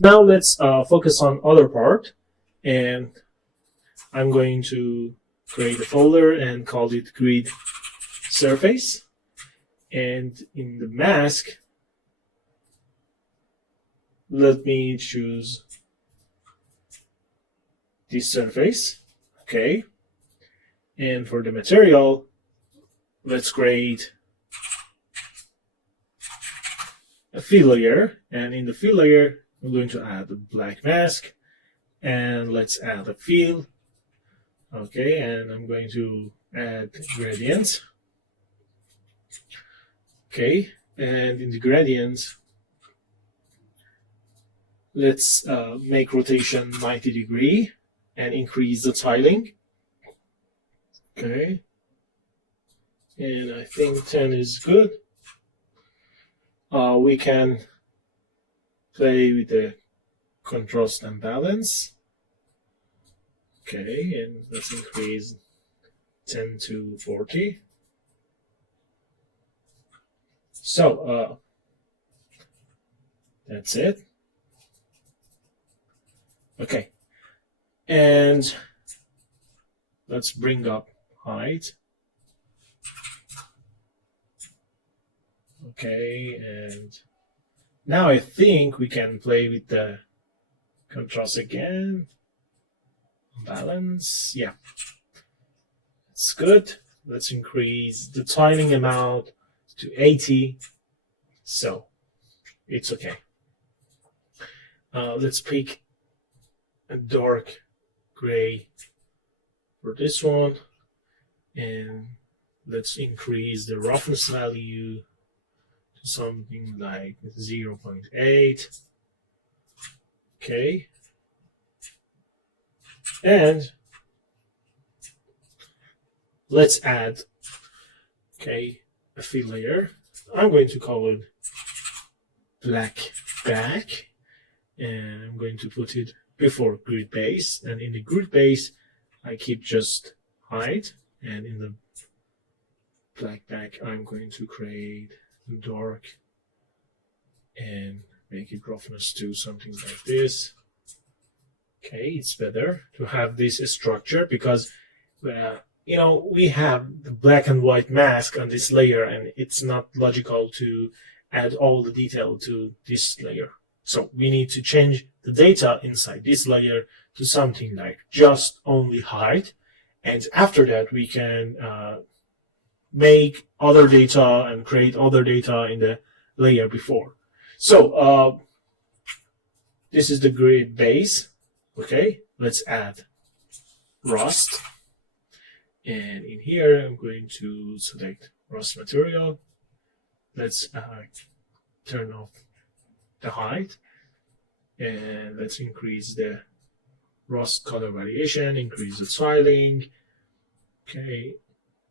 Now let's focus on other part, and I'm going to create a folder and call it grid surface. And in the mask, let me choose this surface. Okay. And for the material, let's create a fill layer. And in the fill layer, I'm going to add a black mask. And let's add a fill. Okay, and I'm going to add gradients. Okay, and in the gradients, let's make rotation 90 degree and increase the tiling. Okay, and I think 10 is good. We can play with the contrast and balance. Okay, and let's increase 10 to 40. So that's it. Okay, and let's bring up height. Okay, and now I think we can play with the contrast again. Balance, yeah, it's good. Let's increase the tiling amount to 80, so it's okay. Let's pick a dark gray for this one, and let's increase the roughness value to something like 0.8. Okay, and let's add a fill layer. I'm going to call it black back, and I'm going to put it before grid base, and in the grid base I keep just height, and in the black back I'm going to create dark and make it roughness to something like this. Okay, it's better to have this structure because we have the black and white mask on this layer, and it's not logical to add all the detail to this layer. So we need to change the data inside this layer to something like just only height, and after that we can make other data and create other data in the layer before. So this is the grid base. Okay, let's add rust, and in here I'm going to select rust material. Let's turn off the height, and let's increase the rust color variation, increase the tiling. Okay,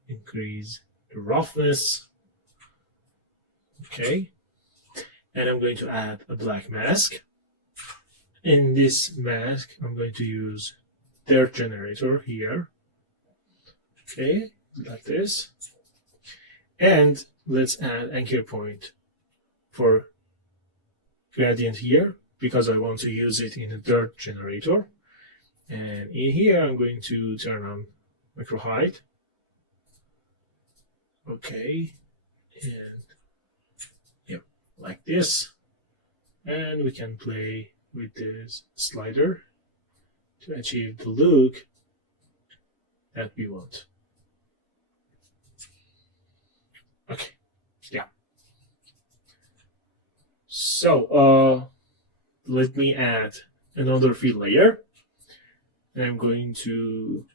increase the roughness. Okay, and I'm going to add a black mask. In this mask, I'm going to use dirt generator here. Okay, like this. And let's add anchor point for gradient here because I want to use it in a dirt generator. And in here, I'm going to turn on micro height. Okay, and yeah, like this. And we can play with this slider to achieve the look that we want. Okay, yeah. So let me add another fill layer. And I'm going to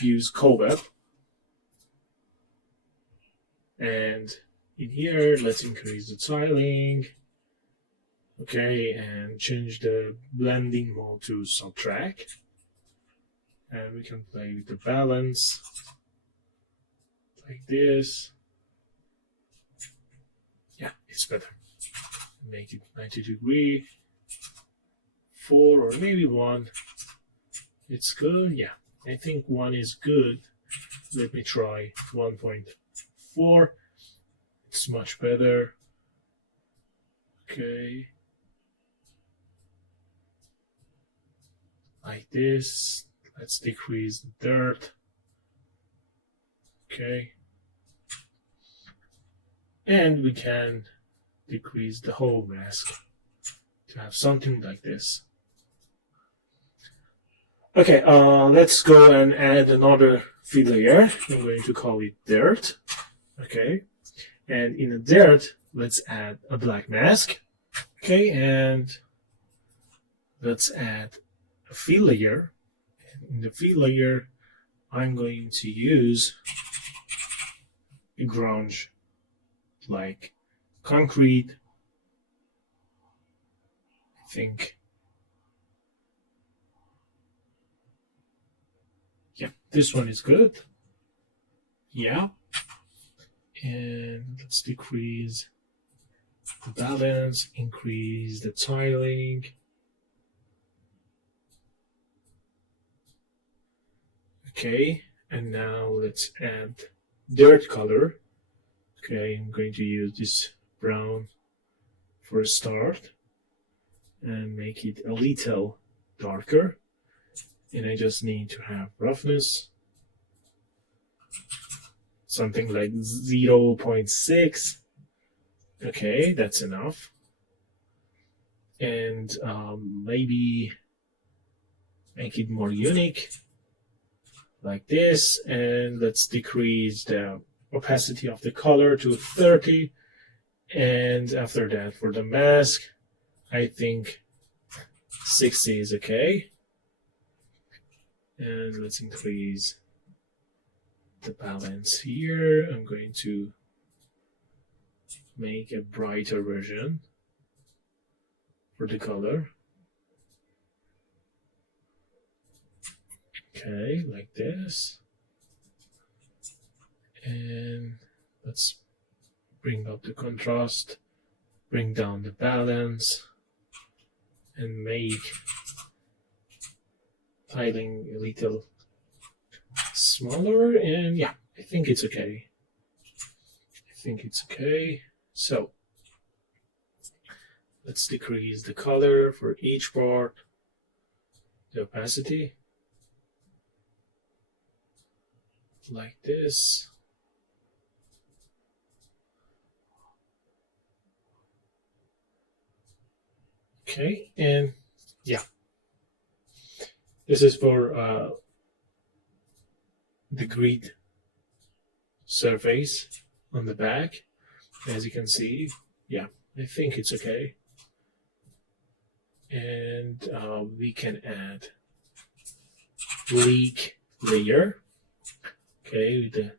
use cobweb. And in here, let's increase the tiling. Okay, and change the blending mode to subtract. And we can play with the balance like this. Yeah, it's better. Make it 90 degree, 4 or maybe 1. It's good. Yeah, I think 1 is good. Let me try 1.4. It's much better. Okay. like this. Let's decrease the dirt. Okay. And we can decrease the whole mask to have something like this. Okay, let's go and add another fill layer. I'm going to call it dirt. Okay, and in the dirt, let's add a black mask. Okay, and let's add a fill layer. In the fill layer, I'm going to use a grunge like concrete. I think. Yeah, this one is good. Yeah. And let's decrease the balance, increase the tiling. Okay, and now let's add dirt color. Okay, I'm going to use this brown for a start and make it a little darker. And I just need to have roughness, something like 0.6. Okay, that's enough. And maybe make it more unique, like this. And let's decrease the opacity of the color to 30. And after that, for the mask, I think 60 is okay. And let's increase the balance here. I'm going to make a brighter version for the color. Okay, like this. And let's bring up the contrast, bring down the balance, and make tiling a little smaller. And yeah, I think it's okay. So let's decrease the color for each part, the opacity, like this. Okay, and yeah, this is for the grid surface on the back. As you can see, yeah, I think it's okay. And we can add leak layer. Okay, with the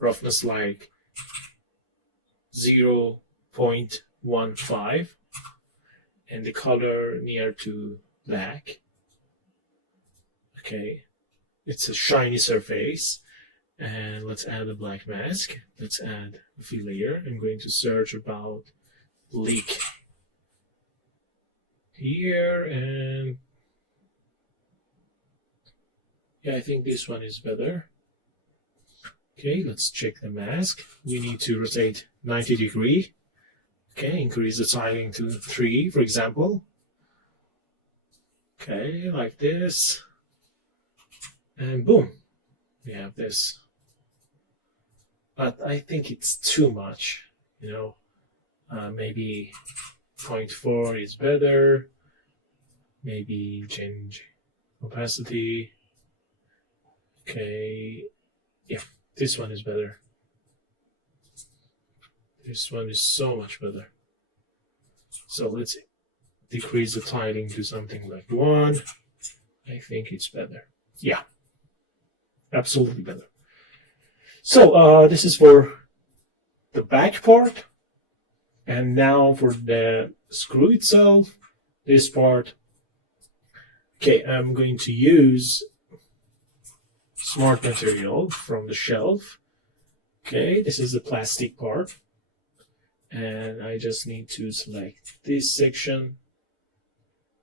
roughness like 0.15 and the color near to black. Okay, it's a shiny surface. And let's add a black mask. Let's add a fill layer. I'm going to search about leak here, and yeah, I think this one is better. Okay, let's check the mask. We need to rotate 90 degrees. Okay, increase the tiling to 3, for example. Okay, like this. And boom, we have this. But I think it's too much, you know. Maybe 0.4 is better. Maybe change opacity. Okay, yeah, this one is better. This one is so much better. So let's decrease the tiling to something like 1. I think it's better. Yeah, absolutely better. So this is for the back part. And now for the screw itself, this part. Okay, I'm going to use smart material from the shelf. Okay, this is the plastic part. And I just need to select this section.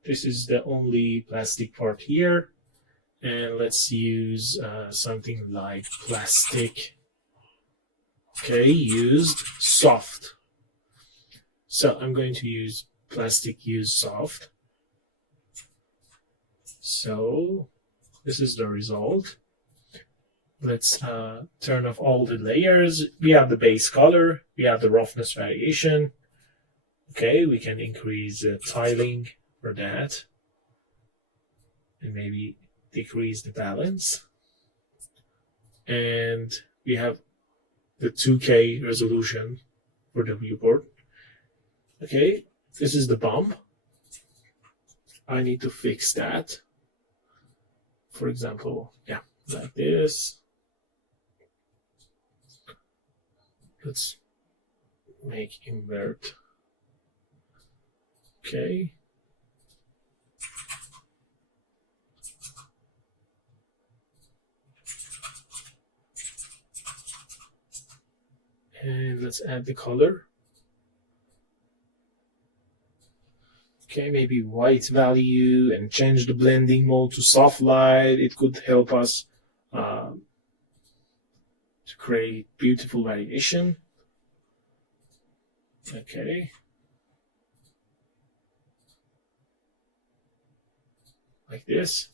This is the only plastic part here. And let's use something like plastic. Okay, used soft. So I'm going to use plastic used soft. So this is the result. Let's turn off all the layers. We have the base color. We have the roughness variation. Okay, we can increase tiling for that. And maybe decrease the balance. And we have the 2K resolution for the viewport. Okay, this is the bump. I need to fix that. For example, yeah, like this. Let's make invert. Okay. And let's add the color. Okay, maybe white value and change the blending mode to soft light. It could help us to create beautiful variation. Okay. Like this.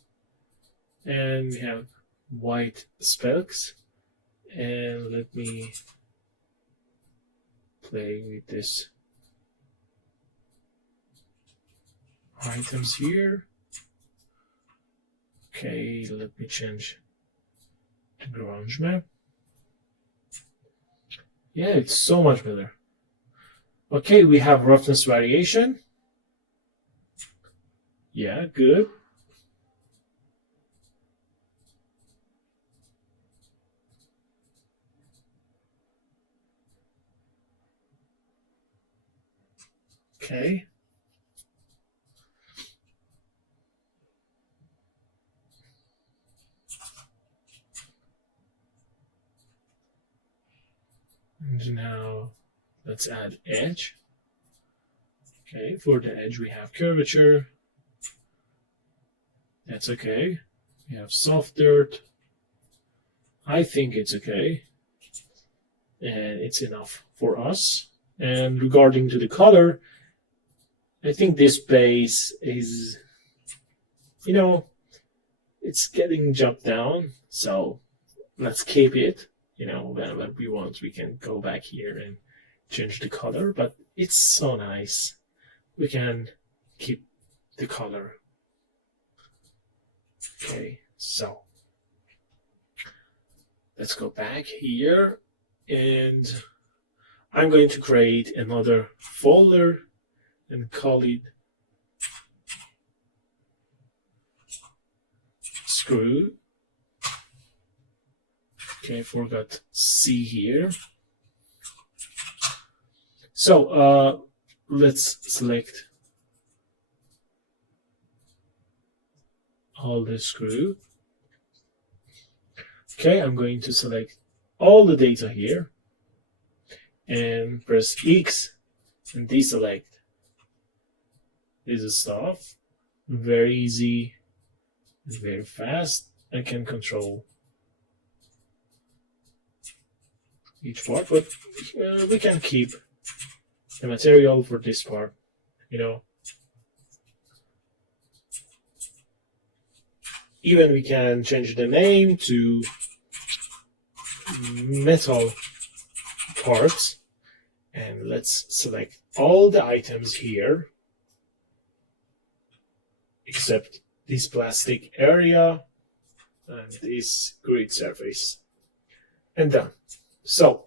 And we have white specks. And let me play with this items here. Okay, let me change the grunge map. Yeah, it's so much better. Okay, we have roughness variation. Yeah, good. Okay. And now let's add edge. Okay, for the edge we have curvature. That's okay. We have soft dirt. I think it's okay. And it's enough for us. And regarding to the color, I think this base is, you know, it's getting jumped down. So let's keep it. You know, when we want, we can go back here and change the color. But it's so nice. We can keep the color. Okay, so let's go back here. And I'm going to create another folder and call it screw. Okay, I forgot C here. So let's select all the screw. Okay, I'm going to select all the data here and press X and deselect. This is stuff. Very easy, very fast. I can control each part, but we can keep the material for this part, you know. Even we can change the name to metal parts, and let's select all the items here except this plastic area and this grid surface, and done. So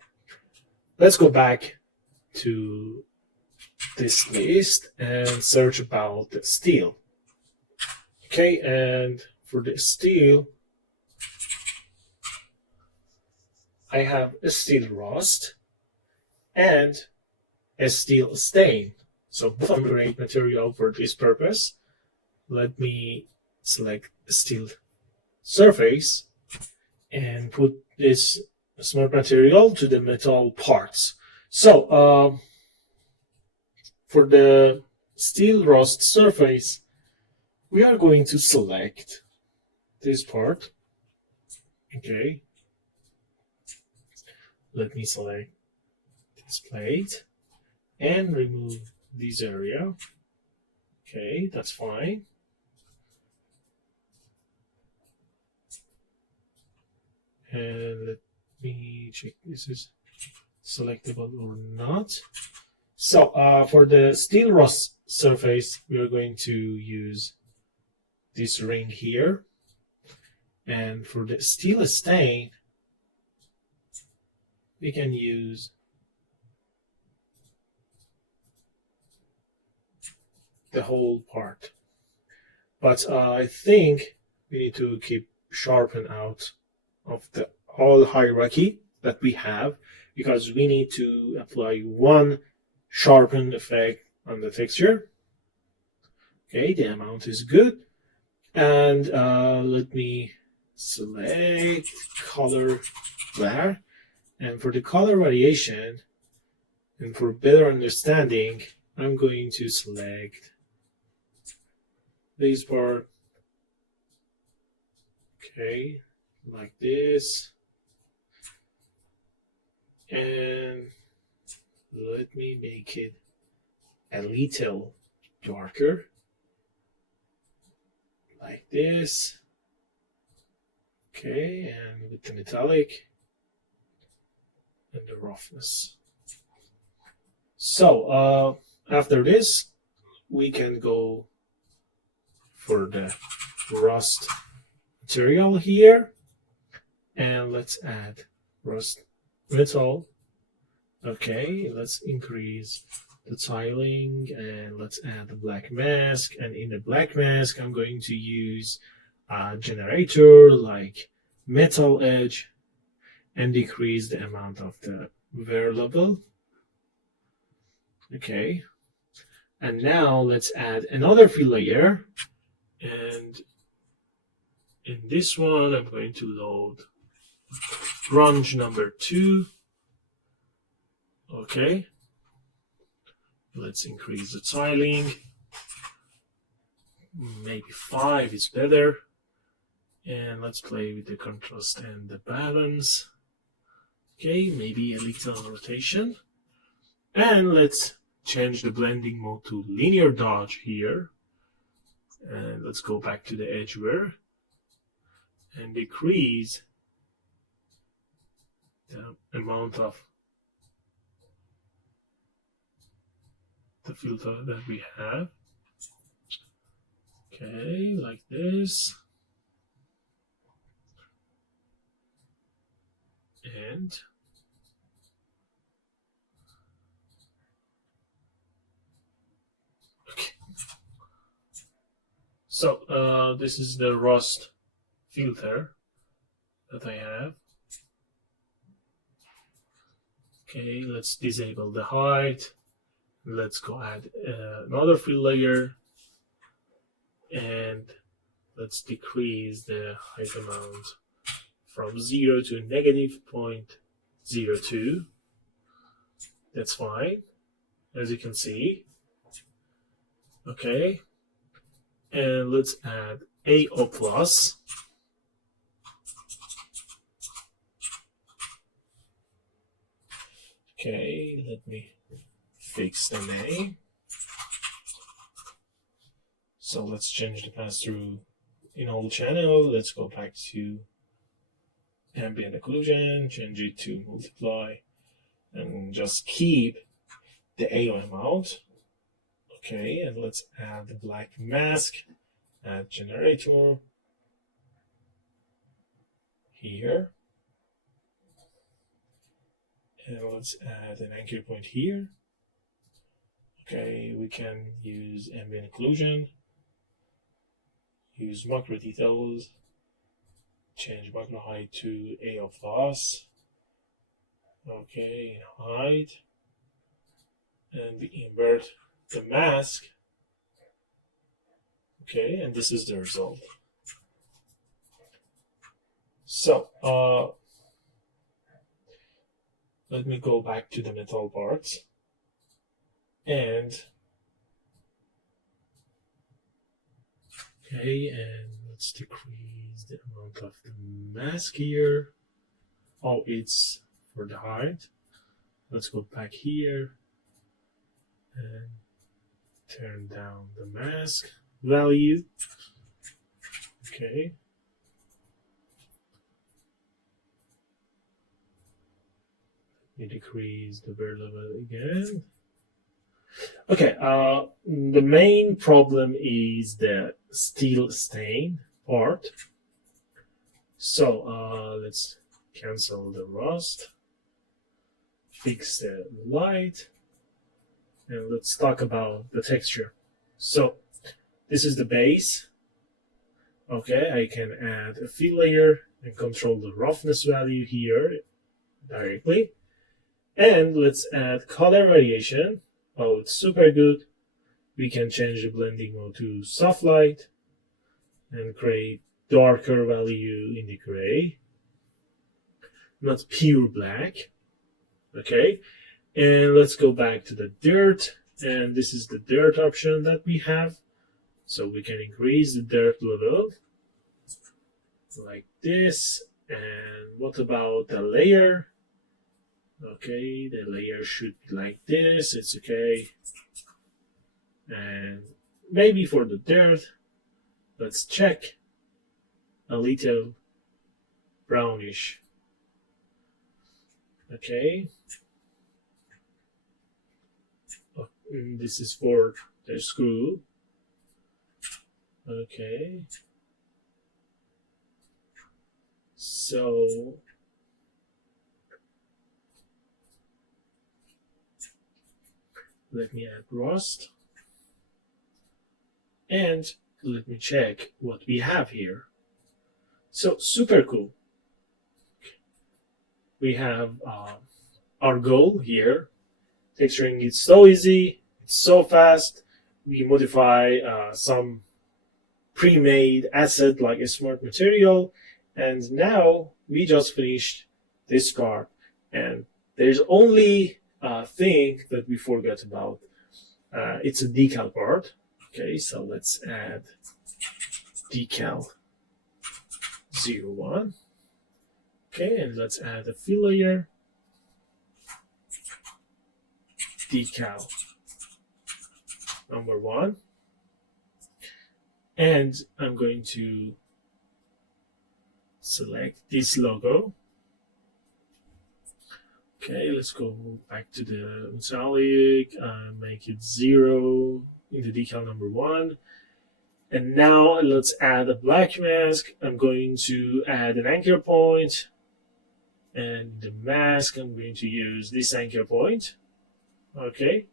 let's go back to this list and search about the steel. Okay, and for the steel, I have a steel rust and a steel stain. So both are great material for this purpose. Let me select a steel surface and put this smart material to the metal parts. So for the steel rust surface, we are going to select this part. Okay. Let me select this plate and remove this area. Okay, that's fine. And let me check this is selectable or not. So for the steel rust surface, we are going to use this ring here. And for the steel stain, we can use the whole part. But I think we need to keep sharpen out of the whole hierarchy that we have, because we need to apply one sharpen effect on the texture. Okay, the amount is good. And let me select color there. And for the color variation, and for better understanding, I'm going to select this part. Okay, like this. And let me make it a little darker, like this. Okay, and with the metallic and the roughness. So after this, we can go for the rust material here, and let's add rust metal. Okay, let's increase the tiling, and let's add the black mask. And in the black mask, I'm going to use a generator like metal edge and decrease the amount of the wear level. Okay, and now let's add another fill layer, and in this one I'm going to load grunge number 2. Okay, let's increase the tiling, maybe 5 is better, and let's play with the contrast and the balance. Okay, maybe a little rotation, and let's change the blending mode to linear dodge here, and let's go back to the edge wear and decrease the amount of the filter that we have. Okay, like this. And okay. So this is the rust filter that I have. Okay, let's disable the height. Let's go add another fill layer, and let's decrease the height amount from 0 to -0.02. That's fine, as you can see. Okay, and let's add AO plus. Okay, let me fix the name. So let's change the pass-through in whole channel. Let's go back to ambient occlusion, change it to multiply, and just keep the AO amount. Okay, and let's add the black mask, add generator here. And let's add an anchor point here. Okay, we can use ambient occlusion, use macro details, change macro height to AO plus. Okay, height, and we invert the mask. Okay, and this is the result. So let me go back to the metal parts, and okay, and let's decrease the amount of the mask here. Oh, it's for the height. Let's go back here and turn down the mask value. Okay. We decrease the bear level again. Okay, the main problem is the steel stain part. So let's cancel the rust, fix the light, and let's talk about the texture. So this is the base. Okay, I can add a fill layer and control the roughness value here directly. And let's add color variation. Oh, it's super good. We can change the blending mode to soft light and create darker value in the gray, not pure black. Okay, and let's go back to the dirt, and this is the dirt option that we have. So we can increase the dirt level like this. And what about the layer? Okay, the layer should be like this. It's okay. And maybe for the dirt, let's check a little brownish. Okay. Oh, this is for the screw. Okay. So let me add rust. And let me check what we have here. So super cool. We have our goal here. Texturing is so easy, it's so fast. We modify some pre-made asset like a smart material, and now we just finished this part. And there's only a thing that we forgot about. It's a decal part. Okay, so let's add decal 01. Okay, and let's add a fill layer. Decal number 1. And I'm going to select this logo. Okay, let's go back to the metallic, make it 0 in the decal number 1. And now let's add a black mask. I'm going to add an anchor point. And the mask, I'm going to use this anchor point. Okay,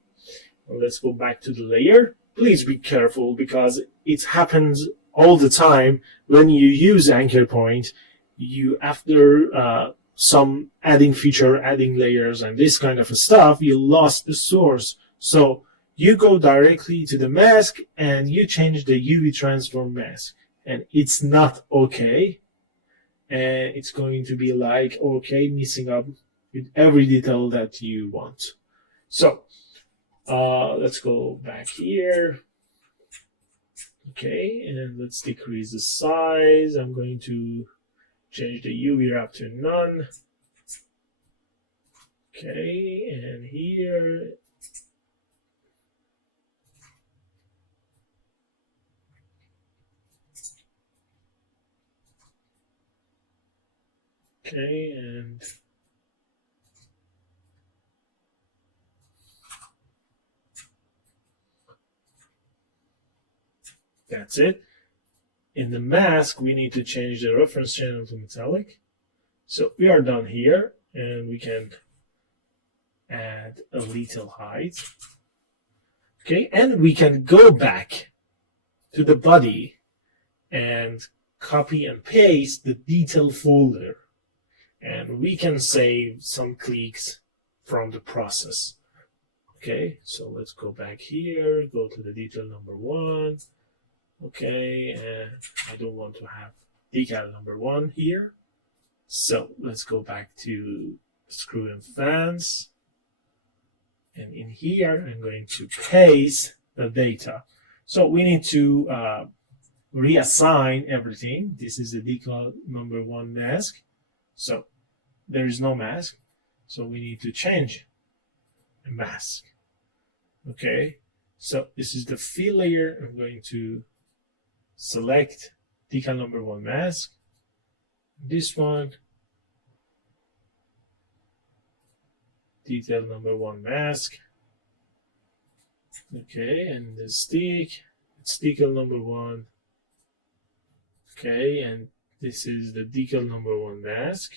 well, let's go back to the layer. Please be careful because it happens all the time when you use anchor point. You, after some adding feature, adding layers and this kind of stuff, you lost the source. So you go directly to the mask and you change the UV transform mask, and it's not okay. And it's going to be like, okay, messing up with every detail that you want. So let's go back here. Okay, and let's decrease the size. I'm going to change the UV wrap to none. Okay, and here. Okay, and that's it. In the mask, we need to change the reference channel to metallic. So we are done here, and we can add a little height. Okay, and we can go back to the body and copy and paste the detail folder. And we can save some clicks from the process. Okay, so let's go back here, go to the detail number 1. Okay, and I don't want to have decal number 1 here. So let's go back to screw and fence. And in here, I'm going to paste the data. So we need to reassign everything. This is the decal number 1 mask. So there is no mask. So we need to change a mask. Okay, so this is the fill layer. I'm going to select decal number 1 mask. This one. detail number 1 mask. Okay, and the stick, it's decal number 1. Okay, and this is the decal number 1 mask.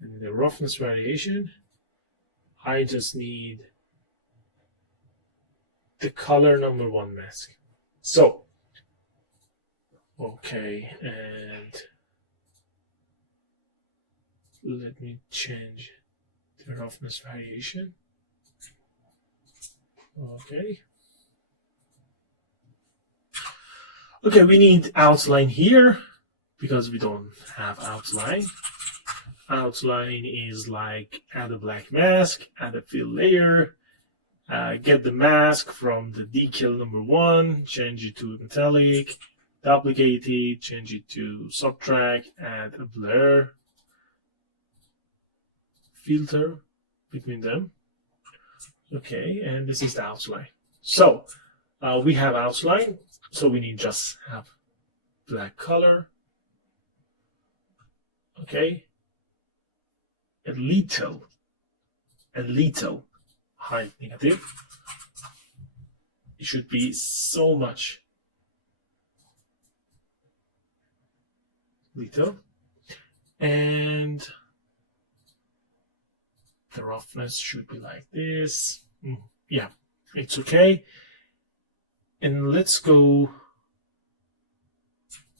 And the roughness variation, I just need the color number 1 mask. So, okay, and let me change the roughness variation. Okay. Okay, we need outline here because we don't have outline. Outline is like add a black mask, add a fill layer, get the mask from the decal number 1, change it to metallic, duplicate it, change it to subtract, add a blur filter between them. Okay, and this is the outline. So we have outline, so we need just have black color. Okay, a little height negative. It should be so much little, and the roughness should be like this. Yeah, it's okay. And let's go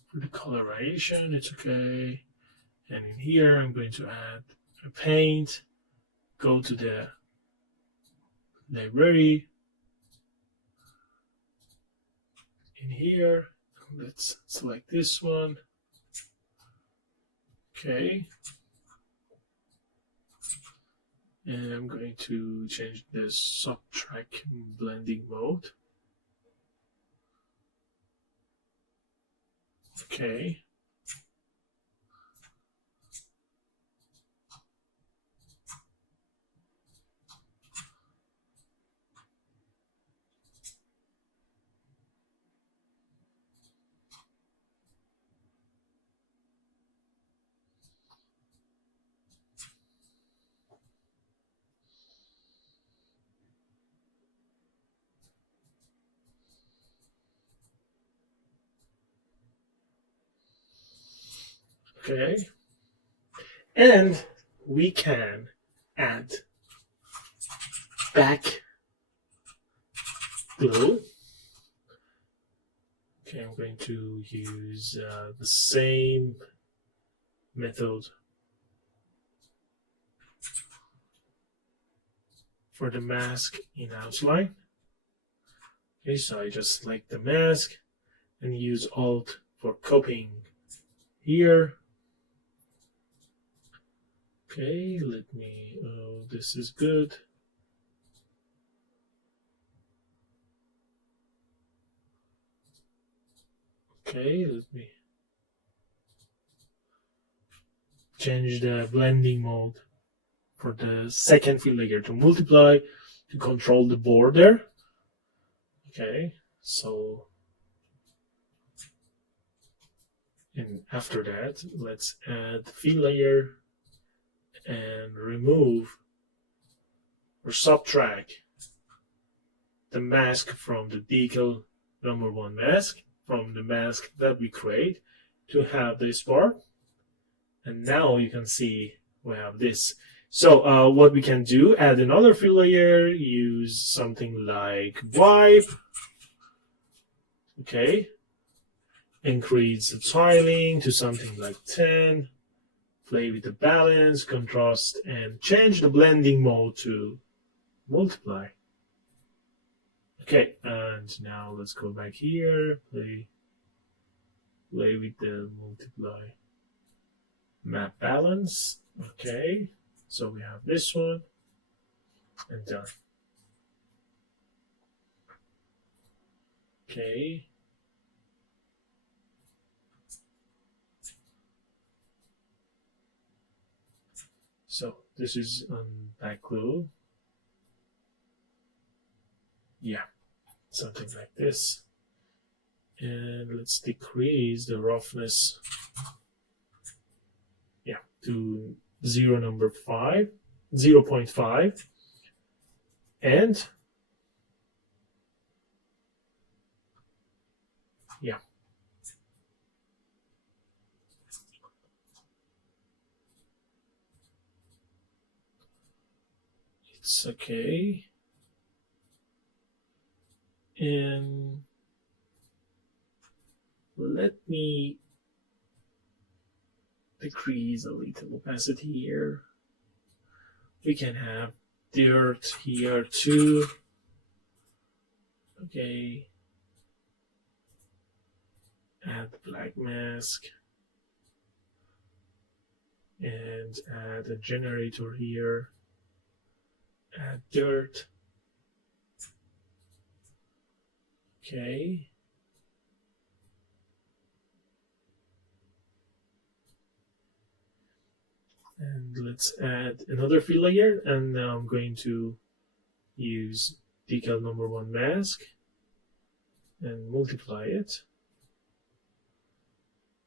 for the coloration. It's okay. And in here, I'm going to add a paint. Go to the library. In here, let's select this one. Okay. And I'm going to change the subtract blending mode. Okay. Okay, and we can add back glue. Okay, I'm going to use the same method for the mask in outline. Okay, so I just select the mask and use Alt for copying here. Okay, let me, oh, this is good. Okay, let me change the blending mode for the second fill layer to multiply to control the border. Okay, so, and after that, let's add fill layer and remove or subtract the mask from the decal number 1 mask from the mask that we create to have this part. And now you can see we have this. So what we can do, add another fill layer, use something like wipe. Okay, increase the tiling to something like 10. Play with the balance, contrast, and change the blending mode to multiply. Okay, and now let's go back here, play with the multiply map balance. Okay, so we have this one, and done. Okay. So this is on back glue. Yeah, something like this. And let's decrease the roughness. Yeah, to 0.5, and yeah. It's okay. And let me decrease a little opacity here. We can have dirt here too. Okay. Add black mask. And add a generator here. Add dirt. Okay. And let's add another fill layer, and now I'm going to use decal number 1 mask and multiply it.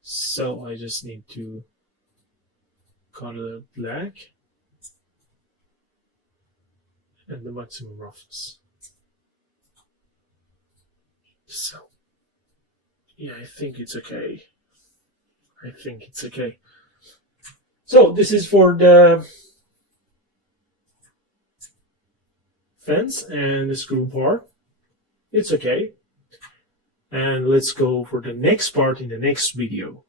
So I just need to color black and the maximum roughness. So yeah, I think it's okay. I think it's okay. So this is for the fence and the screw part. It's okay. And let's go for the next part in the next video.